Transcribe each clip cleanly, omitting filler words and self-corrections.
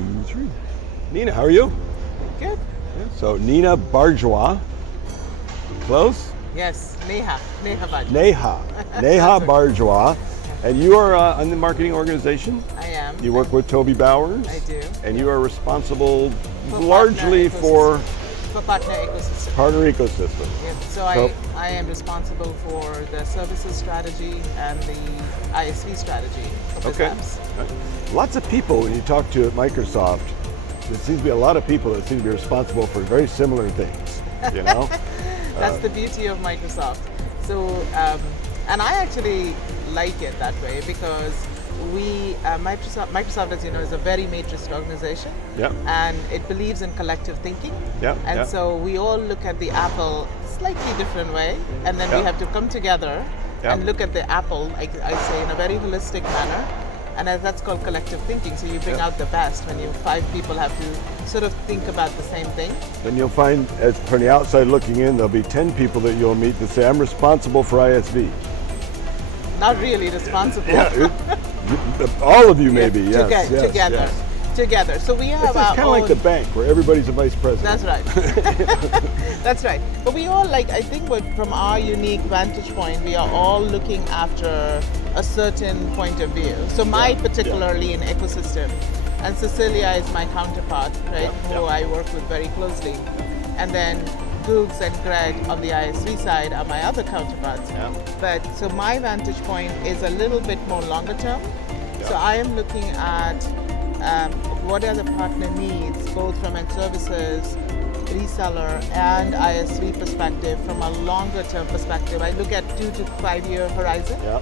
2, 3. Nina, how are you? Good. Yeah, so Neha Bajwa. Close? Yes, Neha Bajwa. Neha Bajwa. And you are on the marketing organization? I am. You work with Toby Bowers? I do. And you are responsible For largely for partner ecosystem. partner ecosystem. Yep. So I am responsible for the services strategy and the ISV strategy for Biz Okay. Apps. Lots of people, when you talk to at Microsoft, there seems to be a lot of people that seem to be responsible for very similar things, you know? That's the beauty of Microsoft. So, and I actually like it that way because Microsoft, as you know, is a very matrixed organization. Yep. And it believes in collective thinking. Yep, And yep. so we all look at the apple slightly different way, and then we Yep. have to come together Yep. and look at the apple, like I say, in a very holistic manner. And that's called collective thinking. So you bring Yep. out the best when 5 people have to sort of think about the same thing. Then you'll find, as from the outside looking in, there'll be 10 people that you'll meet that say, I'm responsible for ISV. Not really responsible. All of you maybe, Yeah, yes, yes, together. yes. Together. So we have It's our kind of like the bank where everybody's a vice president. That's right. That's right. But we all I think from our unique vantage point, we are all looking after a certain point of view. So particularly in ecosystem, and Cecilia is my counterpart, right, who I work with very closely. And then Googs and Greg on the ISV side are my other counterparts. Yeah. But so my vantage point is a little bit more longer term. So I am looking at what are the partner needs, both from a services, reseller, and ISV perspective, from a longer term perspective. I look at 2 to 5 year horizon. Yeah.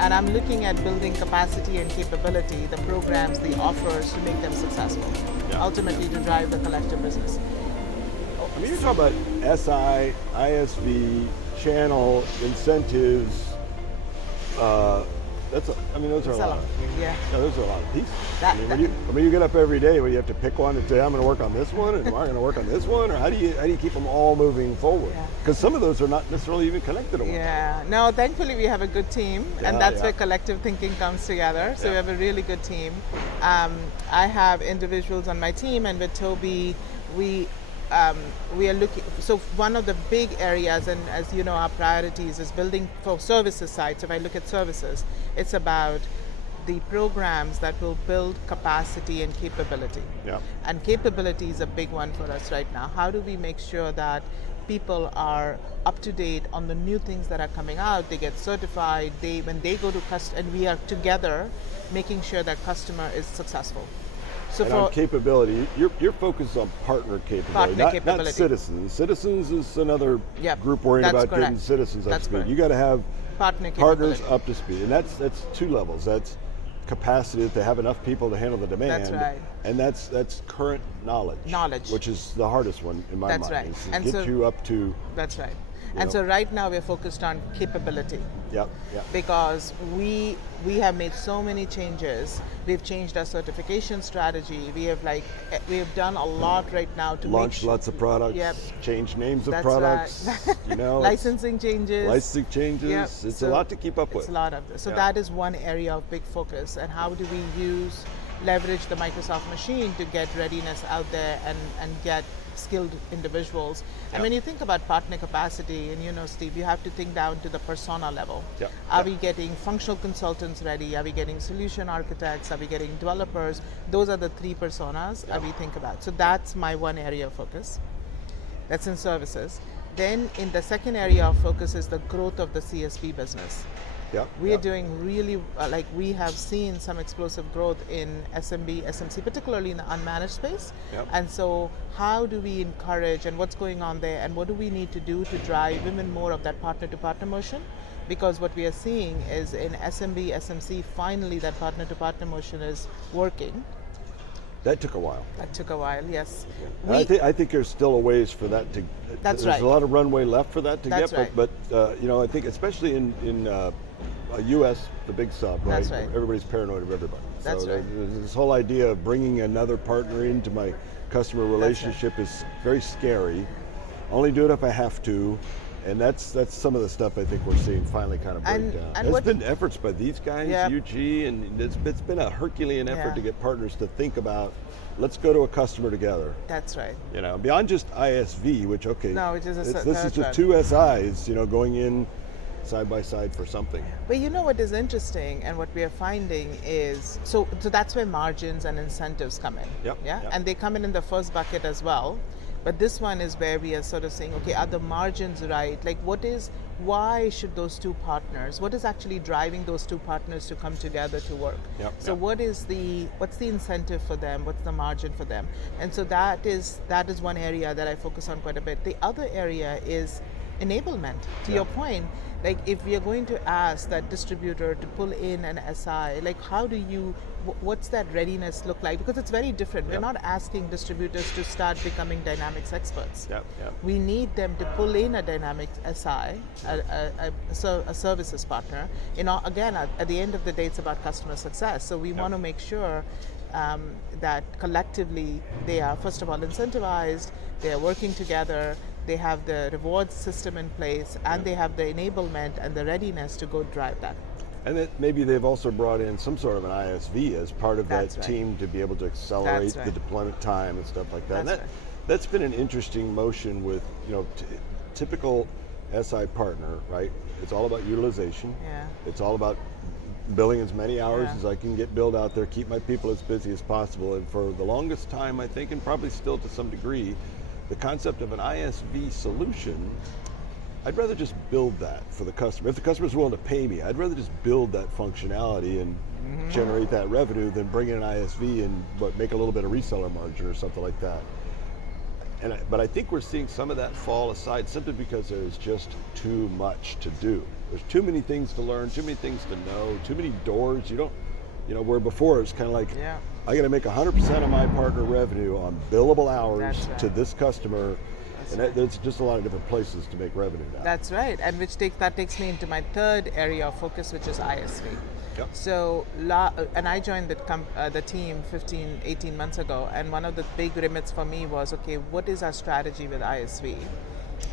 And I'm looking at building capacity and capability, the programs, the offers to make them successful, ultimately to drive the collective business. I mean, you're talking about SI, ISV, channel, incentives. Those are a lot. Yeah. No, those are a lot of pieces. That- When you get up every day, you have to pick one and say, I'm going to work on this one, and am I going to work on this one, or how do you keep them all moving forward? Yeah. Because some of those are not necessarily even connected to one. Yeah, no, thankfully we have a good team, and that's where collective thinking comes together. So we have a really good team. I have individuals on my team, and with Toby, we are looking, so one of the big areas, and as you know, our priorities is building for services side. So if I look at services, it's about the programs that will build capacity and capability. Yeah. And capability is a big one for us right now. How do we make sure that people are up to date on the new things that are coming out? They get certified, when they go to and we are together making sure that customer is successful. So and on capability, you're focused on partner capability, not citizens. Citizens is another group worrying about getting citizens up to speed. You got to have partners up to speed, and that's 2 levels. That's capacity to have enough people to handle the demand. That's right. And that's current knowledge. Which is the hardest one in my mind. That's right. And get you up to. That's right. And so right now we're focused on capability. Yep. Because we have made so many changes. We've changed our certification strategy. We have done a lot right now to launch lots of products. Yep. Change names of That's products. Right. Licensing changes. Yep. It's a lot to keep up with. It's a lot of this. So that is one area of big focus. And how do we leverage the Microsoft machine to get readiness out there and get skilled individuals. And when you think about partner capacity, and you know, Steve, you have to think down to the persona level. Are we getting functional consultants ready? Are we getting solution architects? Are we getting developers? Those are the 3 personas that we think about. So that's my one area of focus. That's in services. Then in the second area of focus is the growth of the CSP business. We are doing really, we have seen some explosive growth in SMB, SMC, particularly in the unmanaged space. And so how do we encourage, and what's going on there, and what do we need to do to drive even more of that partner-to-partner motion? Because what we are seeing is in SMB, SMC, finally that partner-to-partner motion is working. That took a while. Yes. I think there's still a ways for that to. There's a lot of runway left for that to get. But I think especially in U.S., the big sub, right? That's right. Everybody's paranoid of everybody. That's right. This whole idea of bringing another partner into my customer relationship is very scary. Only do it if I have to. And that's some of the stuff I think we're seeing finally kind of break down. There's been efforts by these guys, UG, and it's been a Herculean effort to get partners to think about, let's go to a customer together. That's right. Beyond just ISV, which which is this is just two SIs, going in side by side for something. But what is interesting and what we are finding is, so that's where margins and incentives come in. Yep. And they come in the first bucket as well. But this one is where we are sort of saying, okay, are the margins right? Like why should those two partners, what is actually driving those two partners to come together to work? What's the incentive for them? What's the margin for them? And so that is one area that I focus on quite a bit. The other area is enablement. To your point, like if we are going to ask that distributor to pull in an SI, like what's that readiness look like? Because it's very different. We're not asking distributors to start becoming dynamics experts. We need them to pull in a dynamics SI, a services partner. Again, at the end of the day, it's about customer success. So we want to make sure that collectively they are, first of all, incentivized, they are working together, they have the rewards system in place, and they have the enablement and the readiness to go drive that. And that maybe they've also brought in some sort of an ISV as part of that team to be able to accelerate the deployment time and stuff like that. That's been an interesting motion with, typical SI partner, right? It's all about utilization. It's all about billing as many hours as I can get billed out there, keep my people as busy as possible. And for the longest time, I think, and probably still to some degree, the concept of an ISV solution, I'd rather just build that for the customer. If the customer's willing to pay me, I'd rather just build that functionality and generate that revenue than bring in an ISV and make a little bit of reseller margin or something like that. But I think we're seeing some of that fall aside simply because there's just too much to do. There's too many things to learn, too many things to know, too many doors. Where before it's kind of like, I got to make 100% of my partner revenue on billable hours to this customer. There's just a lot of different places to make revenue now. That's right, and that takes me into my third area of focus, which is ISV. So, and I joined the team 18 months ago, and one of the big remits for me was, okay, what is our strategy with ISV?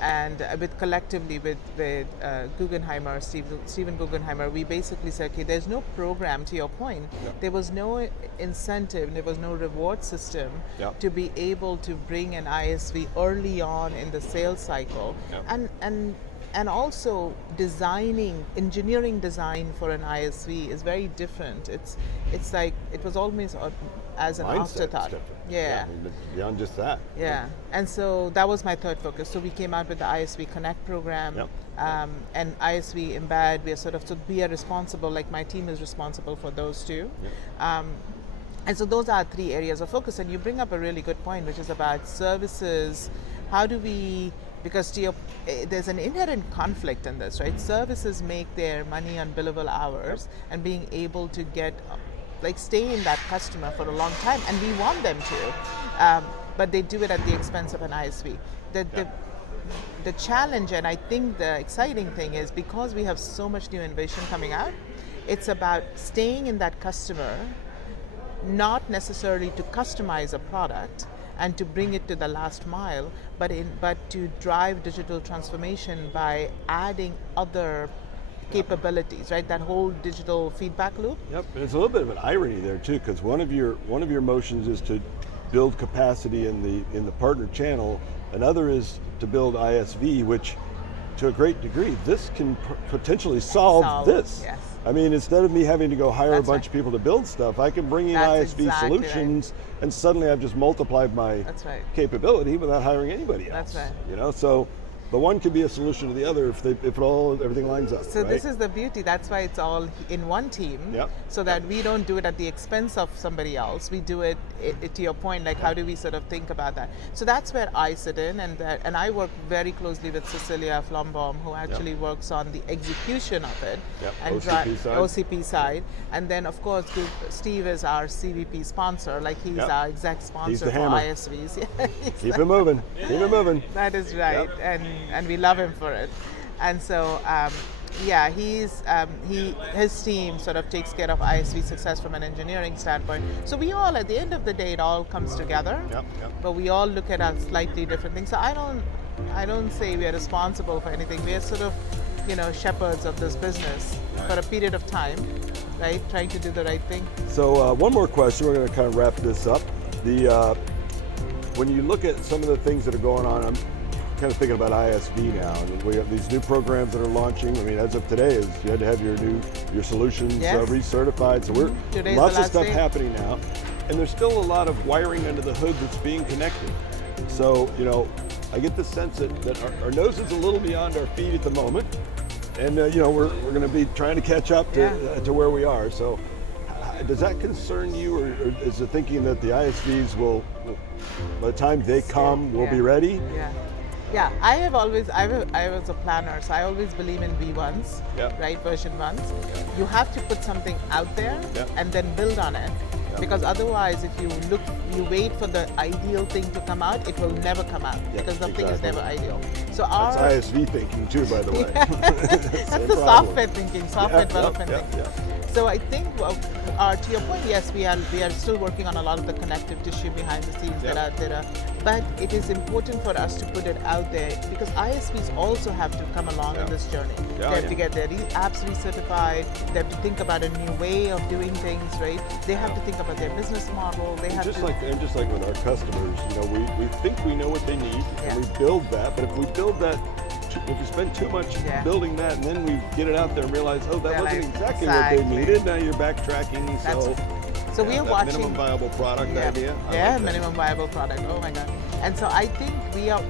And collectively with Guggenheimer, Steven Guggenheimer, we basically said, okay, there's no program, to your point, there was no incentive, there was no reward system to be able to bring an ISV early on in the sales cycle. And also engineering design for an ISV is very different. It's like, it was always as an afterthought. Beyond just that. And so that was my third focus. So we came out with the ISV Connect program, and ISV Embed. We are responsible, like my team is responsible for those two. And so those are three areas of focus. And you bring up a really good point, which is about services. How do we, because there's an inherent conflict in this, right? Services make their money on billable hours and being able to stay in that customer for a long time, and we want them to, but they do it at the expense of an ISV. The challenge, and I think the exciting thing is, because we have so much new innovation coming out, it's about staying in that customer, not necessarily to customize a product and to bring it to the last mile, but to drive digital transformation by adding other capabilities, right? That whole digital feedback loop. And it's a little bit of an irony there too, because one of your motions is to build capacity in the partner channel. Another is to build ISV, which, to a great degree, this can potentially solve this. Yes. I mean, instead of me having to go hire a bunch of people to build stuff, I can bring in ISV solutions, and suddenly I've just multiplied my capability without hiring anybody else. That's right. So the one can be a solution to the other if everything lines up. So this is the beauty. That's why it's all in one team, so that we don't do it at the expense of somebody else. We do it, to your point, like how do we sort of think about that? So that's where I sit in, and I work very closely with Cecilia Flombaum, who actually works on the execution of it, and OCP side. And then of course Steve is our CVP sponsor, like he's our exec sponsor for ISVs. Keep it moving. Keep it moving. That is right, and we love him for it. And so Yeah, his team sort of takes care of ISV success from an engineering standpoint. So we all, at the end of the day, it all comes together. But we all look at a slightly different things. So I don't say we are responsible for anything. We are sort of, shepherds of this business for a period of time, right? Trying to do the right thing. So one more question. We're going to kind of wrap this up. When you look at some of the things that are going on, I'm kind of thinking about ISV now. And we have these new programs that are launching. I mean, as of today, you had to have your solutions recertified. So lots of stuff happening now, and there's still a lot of wiring under the hood that's being connected. So I get the sense that our nose is a little beyond our feet at the moment, and we're going to be trying to catch up to where we are. So does that concern you, or is the thinking that the ISVs will, by the time they come, will be ready? Yeah, I was a planner, so I always believe in V1s, right, version 1s. You have to put something out there and then build on it. Because otherwise, if you wait for the ideal thing to come out, it will never come out because nothing is never ideal. So that's ISV thinking too, by the way. That's the software thinking, software development thinking. So I think, to your point, yes, we are still working on a lot of the connective tissue behind the scenes that are there. But it is important for us to put it out there because ISVs also have to come along on this journey. They have to get their apps recertified. They have to think about a new way of doing things, right? They have to think about their business model. They have just like with our customers, we think we know what they need and we build that. But if we build that, if we spend too much building that and then we get it out there and realize, that wasn't exactly what they needed, now you're backtracking. So we are watching minimum viable product idea. Minimum viable product. Oh my God. And so I think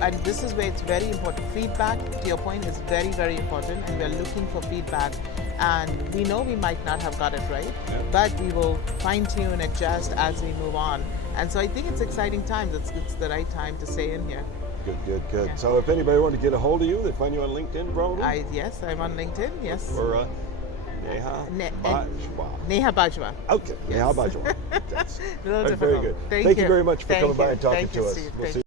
and this is where it's very important. Feedback, to your point, is very, very important, and we're looking for feedback. And we know we might not have got it right, but we will fine tune, adjust as we move on. And so I think it's exciting times. It's the right time to stay in here. Good. Yeah. So if anybody wanted to get a hold of you, they find you on LinkedIn, probably? Yes, I'm on LinkedIn, yes. Or Neha Bajwa. Neha Bajwa. Okay, yes. Neha Bajwa. That's very good. Thank you very much for coming by and talking to us. We'll see